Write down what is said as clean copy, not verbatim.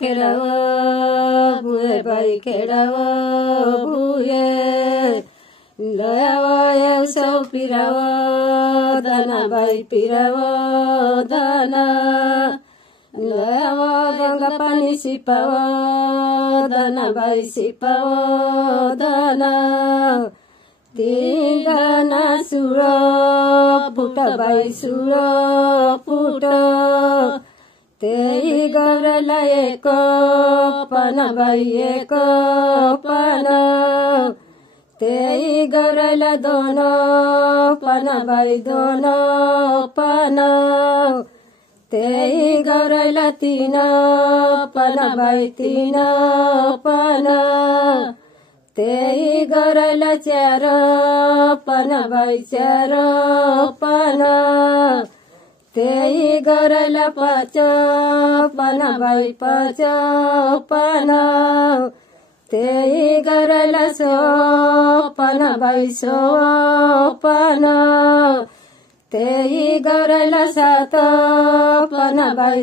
खेडाव भुए by खेडाव भुए लयाव सौ पिराव दाना by पिराव दाना लयाव गंगा पानी सिपाव दाना बाई सिपाव दाना तीन दाना सुर फुट बाई सुर फुट त्यही गरला एक पाना बाई एक पाना त्यही गरला दोन पाना बाई दोन पाना त्यही गरला तीन पाना बाई तीन पाना त्यही गरला चार पाना बाई चार पाना त्यही गरला पाँच पाना बाई पाँच पाना त्यही गरला सौ पाना बाई सौ पाना त्यही गरला सात पाना बाई